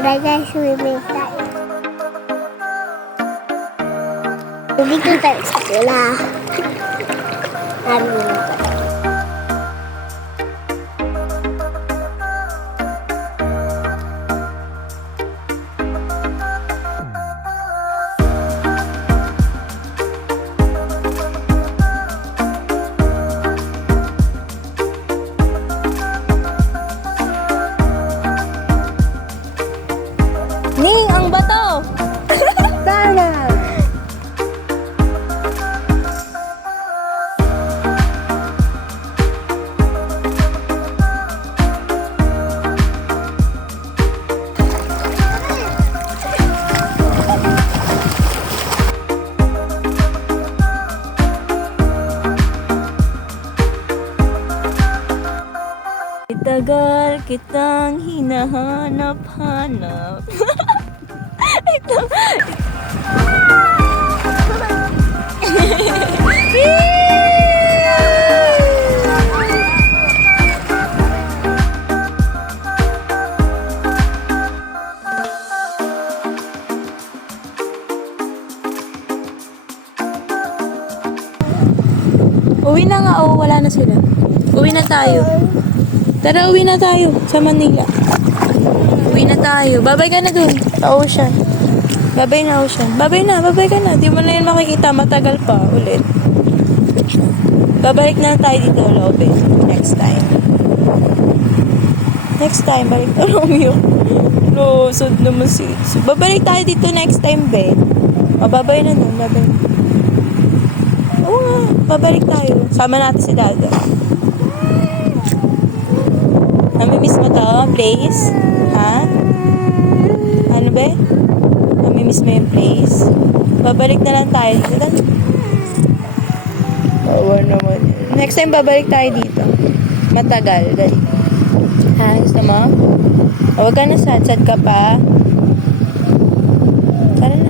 Tara guys, swimming tayo. Dito tayo sa pula. Ning, ang bato! Tara! Tagal kitang hinahanap-hanap. Ito. Uwi na nga, oh, wala na sila. Uwi na tayo. Tara, uwi na tayo sa Manila. Uwi na tayo. Babay ka na dun sa ocean. Babay na, ocean. Babay ka na. Di mo na yun makikita. Matagal pa ulit. Babalik na lang tayo dito, Lobe. Next time. Next time, balik na Romeo. No, sad naman si Itsu. Babalik tayo dito next time, be. Babay na nun. Babay. Oo nga, babalik tayo. Sama natin si Dada. Namimiss mo to, place? Ha? Ano ba? Namimiss mo yung place? Babalik na lang tayo dito. Oo naman. Next time, babalik tayo dito. Matagal. Dali. Ha? Gusto mo? Huwag ka na sad. Sad ka pa. Tara na.